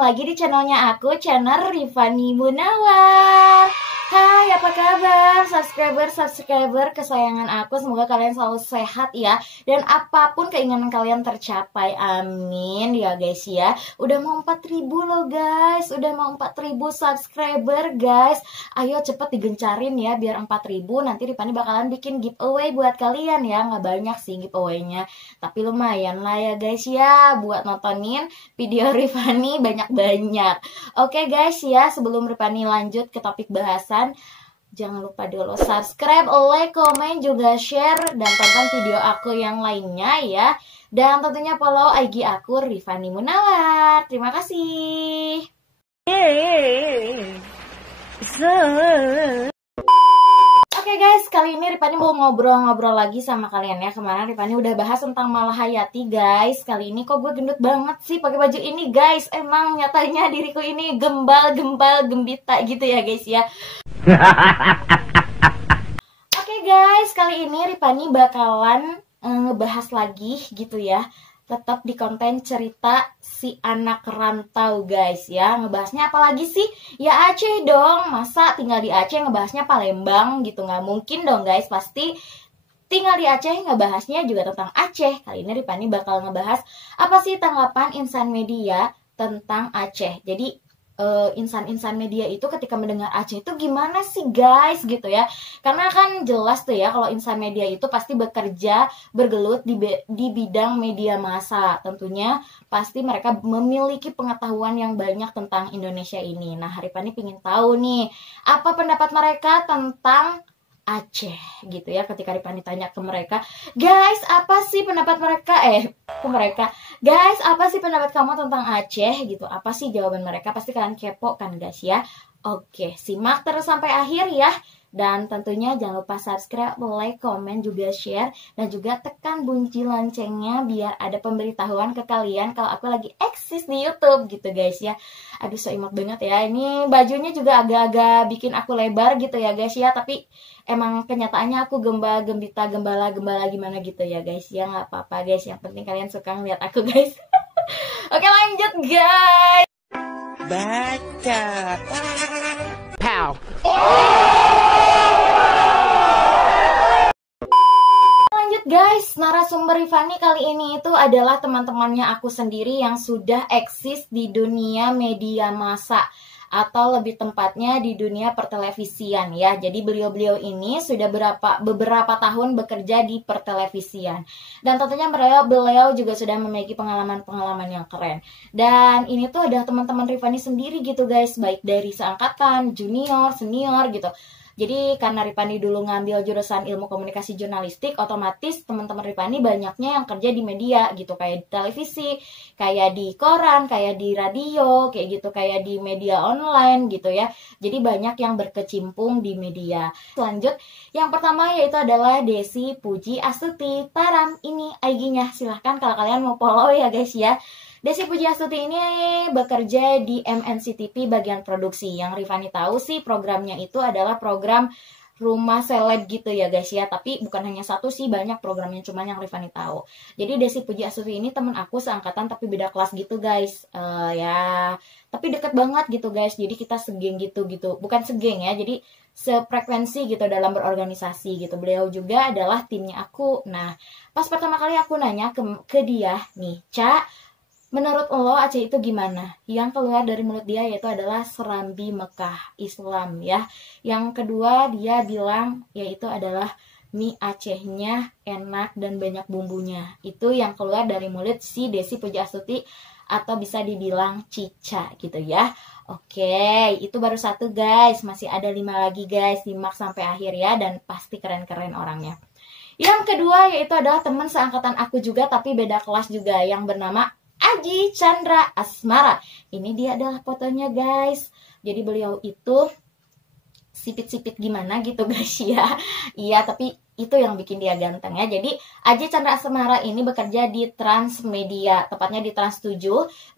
lagi di channelnya aku, channel Rifani Munawar. Hai, apa kabar subscriber kesayangan aku? Semoga kalian selalu sehat ya, dan apapun keinginan kalian tercapai, amin ya guys ya. Udah mau 4.000 loh guys, udah mau 4.000 subscriber guys. Ayo cepet digencarin ya biar 4.000. Nanti Rifani bakalan bikin giveaway buat kalian ya. Nggak banyak sih giveaway-nya, tapi lumayan lah ya guys ya, buat nontonin video Rifani banyak-banyak. Oke guys ya, sebelum Rifani lanjut ke topik bahasan, jangan lupa dulu subscribe, like, komen, juga share, dan tonton video aku yang lainnya ya. Dan tentunya follow IG aku Rifani Munawar. Terima kasih. Oke guys, kali ini Rifani mau ngobrol-ngobrol lagi sama kalian ya. Kemarin Rifani udah bahas tentang Malahayati guys. Kali ini kok gue gendut banget sih pakai baju ini guys. Emang nyatanya diriku ini gembal gembita gitu ya guys ya. Oke guys, kali ini Rifani bakalan ngebahas lagi gitu ya. Tetap di konten cerita si anak rantau guys ya. Ngebahasnya apa lagi sih? Ya Aceh dong. Masa tinggal di Aceh ngebahasnya Palembang gitu? Nggak mungkin dong guys. Pasti tinggal di Aceh ngebahasnya juga tentang Aceh. Kali ini Rifani bakal ngebahas apa sih tanggapan insan media tentang Aceh. Jadi insan-insan media itu ketika mendengar Aceh itu gimana sih guys gitu ya. Karena kan jelas tuh ya kalau insan media itu pasti bekerja bergelut di bidang media massa. Tentunya pasti mereka memiliki pengetahuan yang banyak tentang Indonesia ini. Nah, Rifani pengen tahu nih apa pendapat mereka tentang Aceh gitu ya. Ketika Rifani tanya ke mereka, guys apa sih pendapat mereka guys apa sih pendapat kamu tentang Aceh gitu, apa sih jawaban mereka? Pasti kalian kepo kan guys ya. Oke, simak terus sampai akhir ya. Dan tentunya jangan lupa subscribe, like, komen, juga share, dan juga tekan bunyi loncengnya biar ada pemberitahuan ke kalian kalau aku lagi eksis di YouTube gitu guys ya. Aduh, so imut banget ya. Ini bajunya juga agak-agak bikin aku lebar gitu ya guys ya, tapi emang kenyataannya aku gembala gimana gitu ya guys ya. Nggak apa-apa guys, yang penting kalian suka ngeliat aku guys. Oke, lanjut guys. Baca. Pow. Lanjut guys, narasumber Rifani kali ini itu adalah teman-temannya aku sendiri yang sudah eksis di dunia media massa, atau lebih tepatnya di dunia pertelevisian ya. Jadi beliau-beliau ini sudah beberapa tahun bekerja di pertelevisian. Dan tentunya beliau juga sudah memiliki pengalaman-pengalaman yang keren. Dan ini tuh ada teman-teman Rifani sendiri gitu guys, baik dari seangkatan, junior, senior gitu. Jadi karena Rifani dulu ngambil jurusan ilmu komunikasi jurnalistik, otomatis teman-teman Rifani banyaknya yang kerja di media gitu, kayak di televisi, kayak di koran, kayak di radio, kayak gitu, kayak di media online gitu ya. Jadi banyak yang berkecimpung di media. Lanjut, yang pertama yaitu adalah Desi Puji Astuti. Taram, ini IG-nya, silahkan kalau kalian mau follow ya guys ya. Desi Puji Astuti ini bekerja di MNC TV bagian produksi. Yang Rifani tahu sih programnya itu adalah program Rumah Seleb gitu ya guys ya. Tapi bukan hanya satu sih, banyak programnya, cuman yang Rifani tahu. Jadi Desi Puji Astuti ini teman aku seangkatan tapi beda kelas gitu guys. Ya, tapi deket banget gitu guys. Jadi kita segeng gitu. Bukan segeng ya, jadi sefrekuensi gitu dalam berorganisasi gitu. Beliau juga adalah timnya aku. Nah, pas pertama kali aku nanya ke dia nih, Ca, menurut lo Aceh itu gimana? Yang keluar dari mulut dia yaitu adalah Serambi Mekah Islam ya. Yang kedua dia bilang yaitu adalah mie Acehnya enak dan banyak bumbunya. Itu yang keluar dari mulut si Desi Puji Astuti, atau bisa dibilang Cica gitu ya. Oke, itu baru satu guys. Masih ada 5 lagi guys. Simak sampai akhir ya, dan pasti keren-keren orangnya. Yang kedua yaitu adalah teman seangkatan aku juga tapi beda kelas juga, yang bernama Aji Chandra Asmara. Ini dia adalah fotonya guys. Jadi beliau itu sipit-sipit gimana gitu guys ya. Iya, tapi itu yang bikin dia ganteng ya. Jadi Aji Chandra Asmara ini bekerja di Transmedia, tepatnya di Trans 7.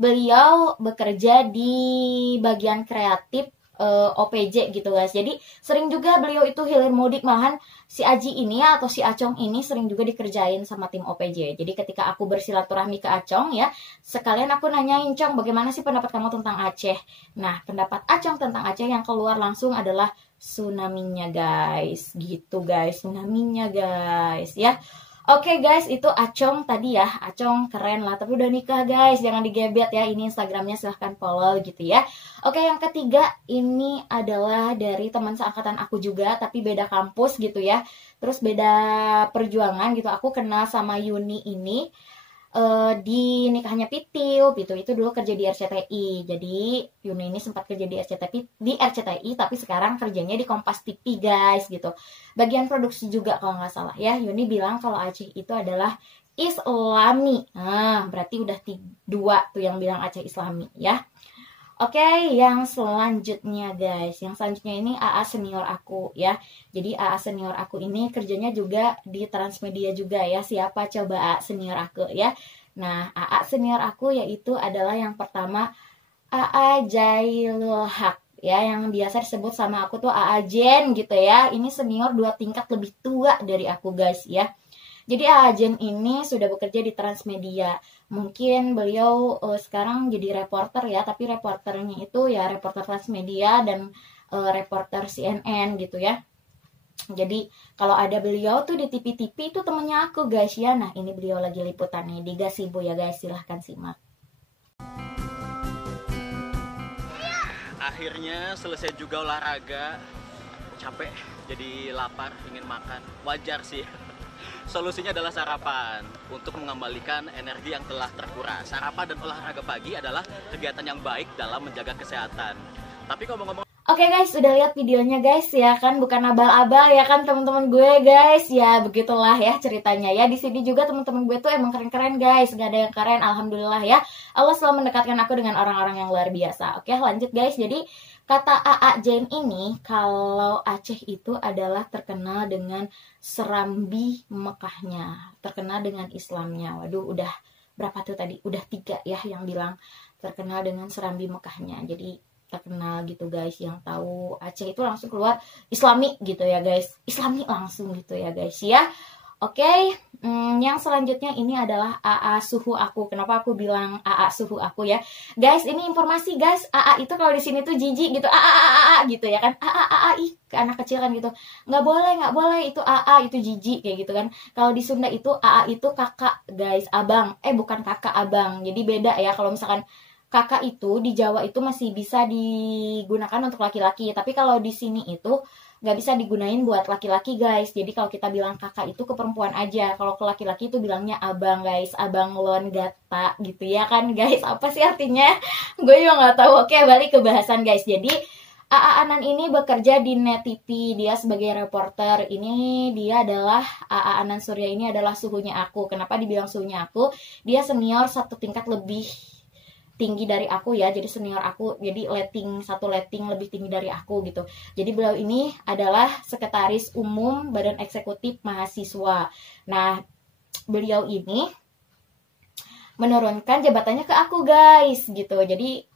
Beliau bekerja di bagian kreatif OPJ gitu guys. Jadi sering juga beliau itu hilir mudik, malahan si Aji ini ya, atau si Acong ini sering juga dikerjain sama tim OPJ. Jadi ketika aku bersilaturahmi ke Acong ya, sekalian aku nanyain, Cong, bagaimana sih pendapat kamu tentang Aceh? Nah, pendapat Acong tentang Aceh yang keluar langsung adalah tsunami-nya guys, gitu guys, tsunami-nya guys ya. Oke guys, itu Acong tadi ya. Acong keren lah, tapi udah nikah guys. Jangan digebet ya, ini Instagramnya silahkan follow gitu ya. Oke, yang ketiga ini adalah dari teman seangkatan aku juga, tapi beda kampus gitu ya. Terus beda perjuangan gitu. Aku kenal sama Yuni ini di nikahnya Pitiu. Pitiu itu dulu kerja di RCTI. Jadi Yuni ini sempat kerja di RCTI, tapi sekarang kerjanya di Kompas TV guys gitu. Bagian produksi juga kalau nggak salah ya. Yuni bilang kalau Aceh itu adalah Islami. Nah, berarti udah dua tuh yang bilang Aceh Islami ya. Oke, yang selanjutnya guys. Yang selanjutnya ini AA senior aku ya. Jadi AA senior aku ini kerjanya juga di Transmedia juga ya. Siapa coba AA senior aku ya? Nah, AA senior aku yaitu adalah yang pertama AA Jailul Haq ya, yang biasa disebut sama aku tuh AA Jen gitu ya. Ini senior 2 tingkat lebih tua dari aku guys ya. Jadi AA Jen ini sudah bekerja di Transmedia. Mungkin beliau sekarang jadi reporter ya, tapi reporternya itu ya reporter Transmedia dan reporter CNN gitu ya. Jadi kalau ada beliau tuh di TV-TV itu temennya aku guys ya. Nah, ini beliau lagi liputan nih di Gazebo ya guys, silahkan simak. Akhirnya selesai juga olahraga, capek, jadi lapar, ingin makan. Wajar sih. Solusinya adalah sarapan untuk mengembalikan energi yang telah terkuras. Sarapan dan olahraga pagi adalah kegiatan yang baik dalam menjaga kesehatan. Tapi ngomong-ngomong, Oke guys, udah lihat videonya guys ya kan, bukan abal-abal ya kan teman-teman gue guys. Ya begitulah ya ceritanya ya. Di sini juga teman-teman gue tuh emang keren-keren guys, gak ada yang keren, alhamdulillah ya. Allah selalu mendekatkan aku dengan orang-orang yang luar biasa. Oke, lanjut guys. Jadi kata AA Jen ini, kalau Aceh itu adalah terkenal dengan Serambi Mekahnya, terkenal dengan Islamnya. Waduh, udah berapa tuh tadi? Udah 3 ya yang bilang terkenal dengan Serambi Mekahnya. Jadi terkenal gitu guys, yang tahu Aceh itu langsung keluar Islami gitu ya guys, Islami langsung gitu ya guys ya. Oke, yang selanjutnya ini adalah AA suhu aku. Kenapa aku bilang AA suhu aku ya guys? Ini informasi guys, AA itu kalau di sini tuh jijik gitu, AA gitu ya kan, AA ih ke anak kecil kan gitu, nggak boleh itu AA itu jijik kayak gitu kan. Kalau di Sunda itu AA itu kakak guys, abang, bukan kakak, abang. Jadi beda ya. Kalau misalkan kakak itu di Jawa itu masih bisa digunakan untuk laki-laki, tapi kalau di sini itu nggak bisa digunain buat laki-laki guys. Jadi kalau kita bilang kakak itu ke perempuan aja, kalau ke laki-laki itu bilangnya abang guys, abang lon gata gitu ya kan guys. Apa sih artinya? Gue juga nggak tahu. Oke, balik ke bahasan guys. Jadi AA Anan ini bekerja di Net TV, dia sebagai reporter. Ini dia adalah AA Anan Surya, ini adalah suhunya aku. Kenapa dibilang suhunya aku? Dia senior 1 tingkat lebih tinggi dari aku ya, jadi senior aku, jadi satu letting lebih tinggi dari aku gitu. Jadi beliau ini adalah sekretaris umum Badan Eksekutif Mahasiswa. Nah, beliau ini menurunkan jabatannya ke aku guys gitu. Jadi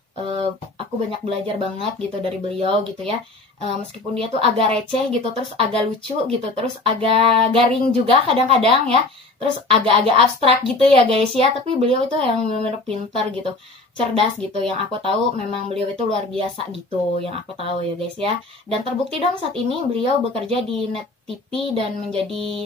aku banyak belajar banget gitu dari beliau gitu ya. Meskipun dia tuh agak receh gitu, terus agak lucu gitu, terus agak garing juga kadang-kadang ya, terus agak-agak abstrak gitu ya guys ya, tapi beliau itu yang benar-benar pintar gitu, cerdas gitu. Yang aku tahu memang beliau itu luar biasa gitu, yang aku tahu ya guys ya. Dan terbukti dong saat ini beliau bekerja di Net TV dan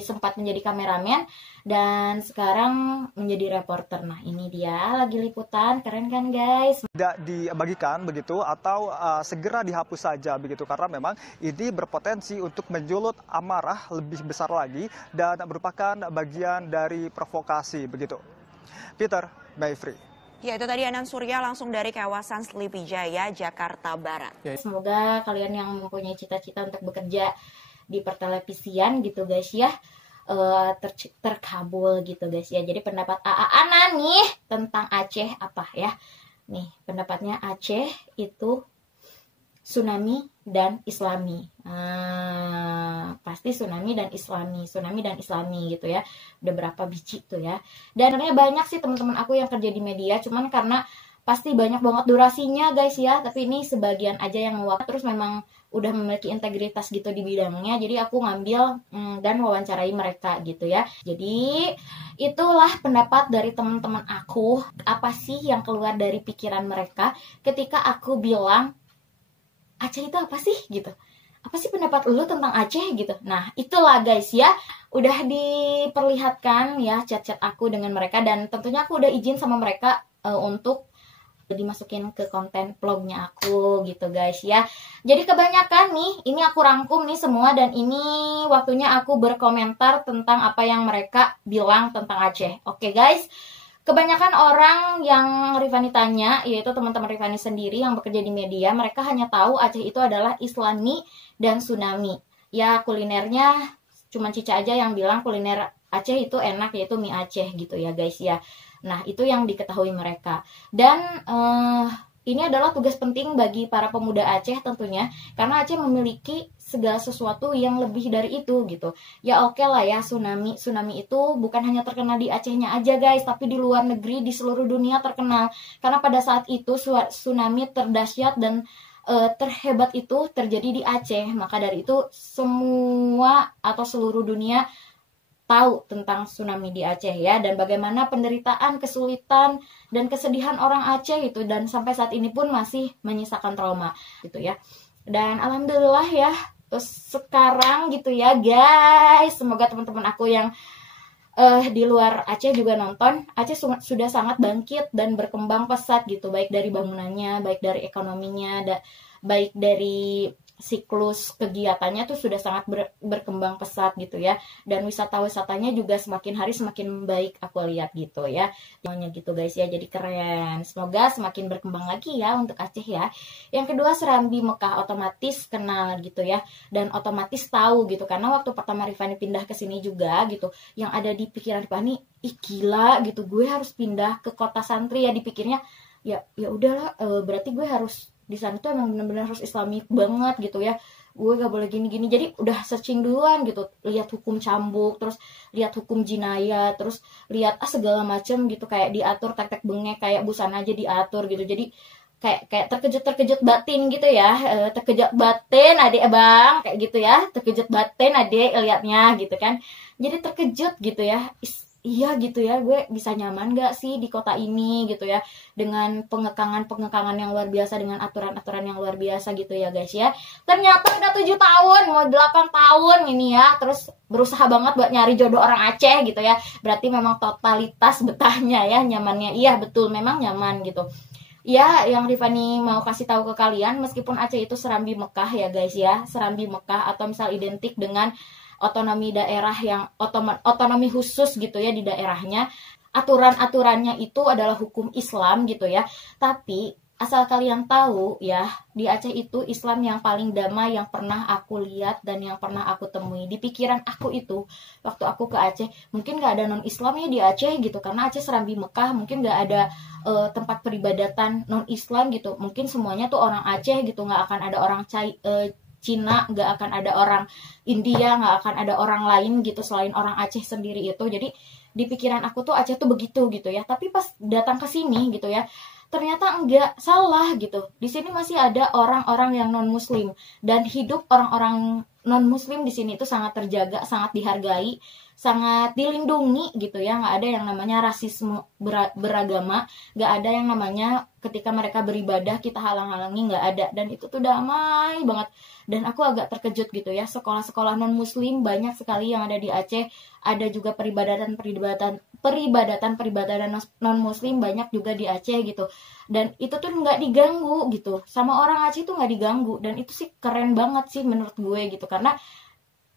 sempat menjadi kameramen dan sekarang menjadi reporter. Nah, ini dia lagi liputan, keren kan guys? Tidak dibagikan begitu atau segera dihapus saja begitu, karena memang ini berpotensi untuk menjulut amarah lebih besar lagi dan merupakan bagian dari provokasi begitu. Peter, Mayfrey. Ya, itu tadi Anang Surya langsung dari kawasan Sleepy Jaya, Jakarta Barat. Semoga kalian yang mempunyai cita-cita untuk bekerja di pertelevisian gitu guys ya, terkabul gitu guys ya. Jadi pendapat AA Ana nih tentang Aceh apa ya? Nih, pendapatnya Aceh itu tsunami dan Islami. Pasti tsunami dan Islami gitu ya. Udah berapa biji tuh ya. Dan sebenarnya banyak sih teman-teman aku yang kerja di media, cuman karena pasti banyak banget durasinya guys ya, tapi ini sebagian aja yang mewakili, terus memang udah memiliki integritas gitu di bidangnya, jadi aku ngambil dan wawancarai mereka gitu ya. Jadi itulah pendapat dari teman-teman aku, apa sih yang keluar dari pikiran mereka ketika aku bilang Aceh itu apa sih gitu, apa sih pendapat lu tentang Aceh gitu. Nah itulah guys ya, udah diperlihatkan ya chat-chat aku dengan mereka, dan tentunya aku udah izin sama mereka untuk dimasukin ke konten vlognya aku gitu guys ya. Jadi kebanyakan nih, ini aku rangkum nih semua, dan ini waktunya aku berkomentar tentang apa yang mereka bilang tentang Aceh. Oke guys, kebanyakan orang yang Rifani tanya, yaitu teman-teman Rifani sendiri yang bekerja di media, mereka hanya tahu Aceh itu adalah Islami dan tsunami. Ya kulinernya cuma Cica aja yang bilang kuliner Aceh itu enak, yaitu mie Aceh gitu ya guys ya. Nah itu yang diketahui mereka, dan ini adalah tugas penting bagi para pemuda Aceh tentunya, karena Aceh memiliki segala sesuatu yang lebih dari itu gitu. Ya oke lah ya, tsunami itu bukan hanya terkenal di Acehnya aja guys, tapi di luar negeri, di seluruh dunia terkenal, karena pada saat itu tsunami terdahsyat dan terhebat itu terjadi di Aceh. Maka dari itu semua atau seluruh dunia tahu tentang tsunami di Aceh ya, dan bagaimana penderitaan, kesulitan, dan kesedihan orang Aceh itu, dan sampai saat ini pun masih menyisakan trauma gitu ya. Dan alhamdulillah ya, terus sekarang gitu ya guys, semoga teman-teman aku yang di luar Aceh juga nonton, Aceh sudah sangat bangkit dan berkembang pesat gitu, baik dari bangunannya, baik dari ekonominya, baik dari siklus kegiatannya tuh sudah sangat berkembang pesat gitu ya, dan wisata-wisatanya juga semakin hari semakin baik aku lihat gitu ya. Namanya gitu guys ya, jadi keren. Semoga semakin berkembang lagi ya untuk Aceh ya. Yang kedua, Serambi Mekah otomatis kenal gitu ya, dan otomatis tahu gitu, karena waktu pertama Rifani pindah ke sini juga gitu, yang ada di pikiran Rifani, ih gila gitu, gue harus pindah ke kota santri ya, dipikirnya ya udahlah, berarti gue harus di sana tuh emang benar-benar harus Islami banget gitu ya, gue gak boleh gini-gini. Jadi udah searching duluan gitu, lihat hukum cambuk, terus lihat hukum jinayah, terus lihat segala macem gitu, kayak diatur tek-tek bengek, kayak busana aja diatur gitu. Jadi kayak terkejut batin gitu ya, terkejut batin adik abang kayak gitu ya, terkejut batin adik liatnya gitu kan. Jadi terkejut gitu ya, iya gitu ya, gue bisa nyaman gak sih di kota ini gitu ya, dengan pengekangan yang luar biasa, dengan aturan-aturan yang luar biasa gitu ya guys ya. Ternyata udah 7 tahun, mau 8 tahun ini ya, terus berusaha banget buat nyari jodoh orang Aceh gitu ya. Berarti memang totalitas betahnya ya, nyamannya, iya betul memang nyaman gitu. Ya, yang Rifani mau kasih tahu ke kalian, meskipun Aceh itu Serambi Mekah ya guys ya, Serambi Mekah atau misal identik dengan otonomi daerah yang otonomi khusus gitu ya di daerahnya, aturan-aturannya itu adalah hukum Islam gitu ya. Tapi asal kalian tahu ya, di Aceh itu Islam yang paling damai yang pernah aku lihat dan yang pernah aku temui. Di pikiran aku itu waktu aku ke Aceh, mungkin gak ada non-Islam ya di Aceh gitu, karena Aceh Serambi Mekah, mungkin gak ada tempat peribadatan non-Islam gitu. Mungkin semuanya tuh orang Aceh gitu, gak akan ada orang Cina, gak akan ada orang India, gak akan ada orang lain gitu selain orang Aceh sendiri itu. Jadi di pikiran aku tuh Aceh tuh begitu gitu ya. Tapi pas datang ke sini gitu ya, ternyata enggak, salah gitu. Di sini masih ada orang-orang yang non-muslim, dan hidup orang-orang non-muslim di sini itu sangat terjaga, sangat dihargai, sangat dilindungi gitu ya. Nggak ada yang namanya rasisme beragama, nggak ada yang namanya ketika mereka beribadah kita halang-halangi, nggak ada. Dan itu tuh damai banget. Dan aku agak terkejut gitu ya, sekolah-sekolah non-muslim banyak sekali yang ada di Aceh. Ada juga peribadatan non-muslim banyak juga di Aceh gitu. Dan itu tuh nggak diganggu gitu, sama orang Aceh tuh nggak diganggu. Dan itu sih keren banget sih menurut gue gitu, karena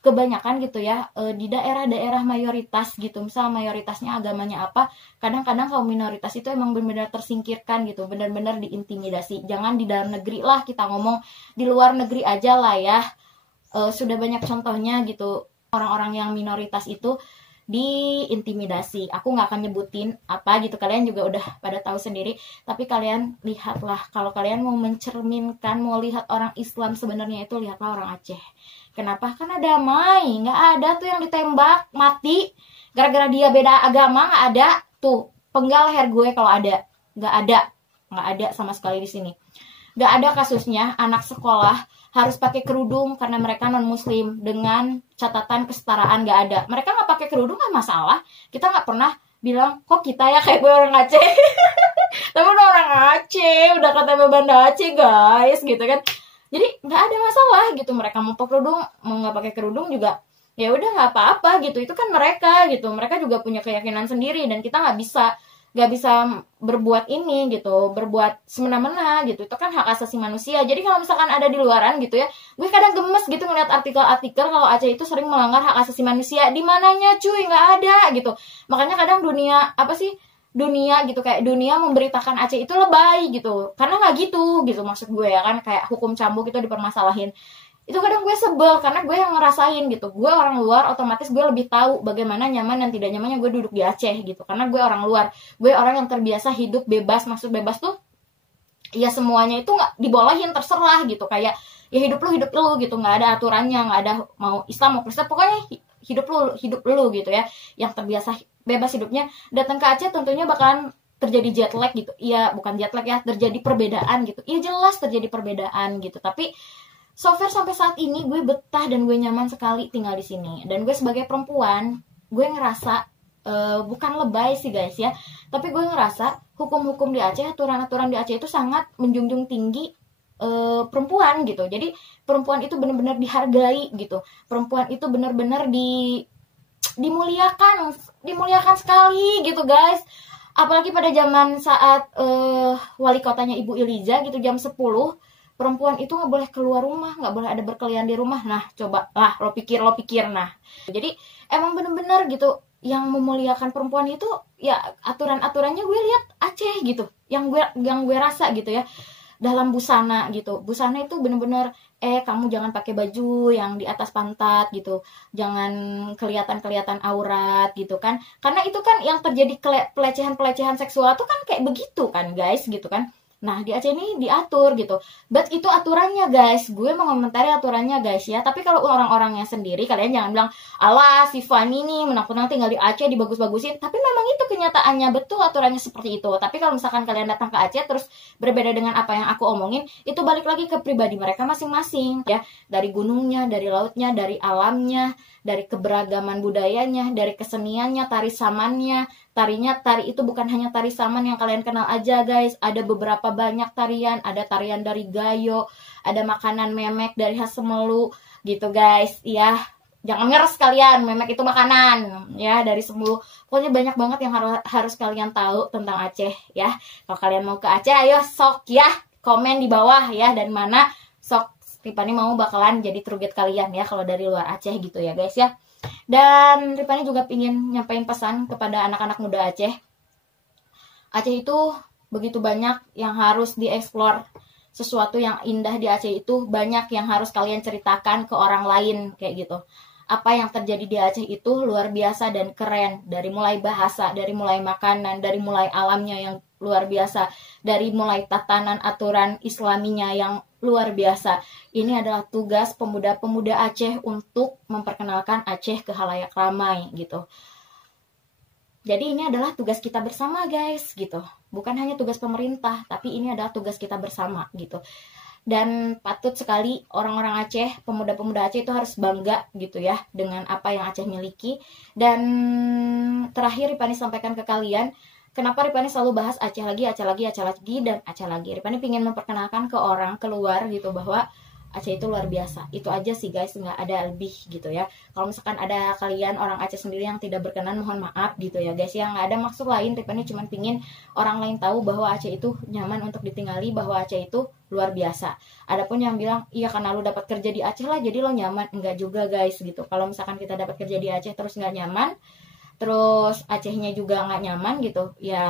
kebanyakan gitu ya, di daerah-daerah mayoritas gitu, misal mayoritasnya agamanya apa, kadang-kadang kaum minoritas itu emang benar-benar tersingkirkan gitu, benar-benar diintimidasi. Jangan di dalam negeri lah kita ngomong, di luar negeri aja lah ya, sudah banyak contohnya gitu, orang-orang yang minoritas itu diintimidasi. Aku nggak akan nyebutin apa gitu, kalian juga udah pada tahu sendiri. Tapi kalian lihatlah, kalau kalian mau mencerminkan, mau lihat orang Islam sebenarnya itu, lihatlah orang Aceh. Kenapa? Karena damai, nggak ada tuh yang ditembak mati gara-gara dia beda agama, nggak ada tuh penggal leher gue kalau ada, nggak ada. nggak ada sama sekali di sini. Nggak ada kasusnya anak sekolah harus pakai kerudung karena mereka non muslim dengan catatan kesetaraan, nggak ada. Mereka nggak pakai kerudung nggak masalah, kita nggak pernah bilang kok kita ya kayak gue orang Aceh. Tapi udah orang Aceh, udah KTP Banda Aceh guys gitu kan. Jadi nggak ada masalah gitu, mereka mau pakai kerudung mau nggak pakai kerudung juga ya udah nggak apa-apa gitu, itu kan mereka gitu, mereka juga punya keyakinan sendiri dan kita nggak bisa berbuat ini gitu, berbuat semena-mena gitu, itu kan hak asasi manusia. Jadi kalau misalkan ada di luaran gitu ya, gue kadang gemes gitu ngeliat artikel-artikel kalau Aceh itu sering melanggar hak asasi manusia. Di mananya cuy, nggak ada gitu. Makanya kadang dunia gitu, kayak dunia memberitakan Aceh itu lebay gitu, karena nggak gitu maksud gue ya kan, kayak hukum cambuk itu dipermasalahin. Itu kadang gue sebel karena gue yang ngerasain gitu, gue orang luar otomatis gue lebih tahu bagaimana nyaman dan tidak nyamannya gue duduk di Aceh gitu, karena gue orang luar, gue orang yang terbiasa hidup bebas. Maksud bebas tuh ya semuanya itu nggak dibolehin, terserah gitu, kayak ya hidup lu gitu, nggak ada aturannya, nggak ada mau Islam mau Kristen, pokoknya hidup lu gitu ya, yang terbiasa bebas hidupnya. Datang ke Aceh tentunya bakalan terjadi jet lag gitu, iya bukan jet lag ya, terjadi perbedaan gitu, iya jelas terjadi perbedaan gitu. Tapi so far sampai saat ini gue betah dan gue nyaman sekali tinggal di sini. Dan gue sebagai perempuan, gue ngerasa bukan lebay sih guys ya, tapi gue ngerasa hukum-hukum di Aceh, aturan-aturan di Aceh itu sangat menjunjung tinggi perempuan gitu. Jadi perempuan itu benar-benar dihargai gitu. Perempuan itu benar-benar dimuliakan sekali gitu guys. Apalagi pada zaman saat wali kotanya Ibu Iliza gitu, jam 10 perempuan itu nggak boleh keluar rumah, nggak boleh ada berkeliaran di rumah. Nah coba lah lo pikir nah. Jadi emang bener-bener gitu yang memuliakan perempuan itu ya, aturan-aturannya gue lihat Aceh gitu, yang gue rasa gitu ya. Dalam busana gitu, busana itu bener-bener kamu jangan pakai baju yang di atas pantat gitu, jangan kelihatan aurat gitu kan, karena itu kan yang terjadi pelecehan seksual tuh kan kayak begitu kan guys gitu kan. Nah di Aceh ini diatur gitu, but itu aturannya guys, gue mau komentari aturannya guys ya. Tapi kalau orang-orangnya sendiri, kalian jangan bilang alah si Fani nih menakut-nakutin tinggal di Aceh dibagus-bagusin. Tapi memang itu kenyataannya, betul aturannya seperti itu. Tapi kalau misalkan kalian datang ke Aceh terus berbeda dengan apa yang aku omongin, itu balik lagi ke pribadi mereka masing-masing ya. Dari gunungnya, dari lautnya, dari alamnya, dari keberagaman budayanya, dari keseniannya, tari samannya. Tari itu bukan hanya tari saman yang kalian kenal aja guys, ada beberapa banyak tarian, ada tarian dari Gayo, ada makanan memek dari khas Semelu gitu guys ya. Jangan ngeres kalian, memek itu makanan ya dari Semelu. Pokoknya banyak banget yang harus kalian tahu tentang Aceh ya. Kalau kalian mau ke Aceh, ayo sok ya, komen di bawah ya, dari mana sok Ripani mau bakalan jadi tour guide kalian ya kalau dari luar Aceh gitu ya guys ya. Dan Ripani juga ingin nyampein pesan kepada anak-anak muda Aceh. Aceh itu begitu banyak yang harus dieksplor. Sesuatu yang indah di Aceh itu banyak yang harus kalian ceritakan ke orang lain kayak gitu. Apa yang terjadi di Aceh itu luar biasa dan keren. Dari mulai bahasa, dari mulai makanan, dari mulai alamnya yang luar biasa, dari mulai tatanan aturan islaminya yang luar biasa. Ini adalah tugas pemuda-pemuda Aceh untuk memperkenalkan Aceh ke khalayak ramai gitu. Jadi ini adalah tugas kita bersama guys gitu. Bukan hanya tugas pemerintah, tapi ini adalah tugas kita bersama gitu. Dan patut sekali orang-orang Aceh, pemuda-pemuda Aceh itu harus bangga gitu ya dengan apa yang Aceh miliki. Dan terakhir Ripani sampaikan ke kalian, kenapa Ripani selalu bahas Aceh lagi, dan Aceh lagi. Ripani pengen memperkenalkan ke orang keluar gitu bahwa Aceh itu luar biasa. Itu aja sih guys, nggak ada lebih gitu ya. Kalau misalkan ada kalian orang Aceh sendiri yang tidak berkenan, mohon maaf gitu ya guys ya. Nggak ada maksud lain, Ripani cuma pingin orang lain tahu bahwa Aceh itu nyaman untuk ditinggali, bahwa Aceh itu luar biasa. Adapun yang bilang, iya karena lu dapat kerja di Aceh lah jadi lo nyaman. Enggak juga guys gitu. Kalau misalkan kita dapat kerja di Aceh terus nggak nyaman, terus Acehnya juga nggak nyaman gitu, ya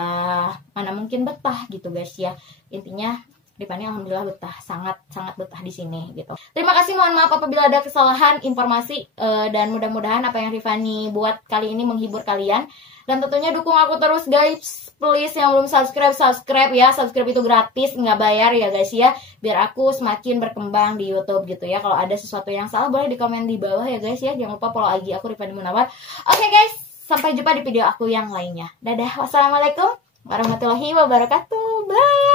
mana mungkin betah gitu guys ya. Intinya Ripani alhamdulillah betah, sangat betah di sini gitu. Terima kasih, mohon maaf apabila ada kesalahan informasi dan mudah-mudahan apa yang Ripani buat kali ini menghibur kalian. Dan tentunya dukung aku terus guys, please. Yang belum subscribe ya, subscribe itu gratis, nggak bayar ya guys ya, biar aku semakin berkembang di YouTube gitu ya. Kalau ada sesuatu yang salah boleh di komen di bawah ya guys ya. Jangan lupa follow IG aku Ripani Munawar. Oke guys, sampai jumpa di video aku yang lainnya. Dadah, wassalamualaikum warahmatullahi wabarakatuh, bye.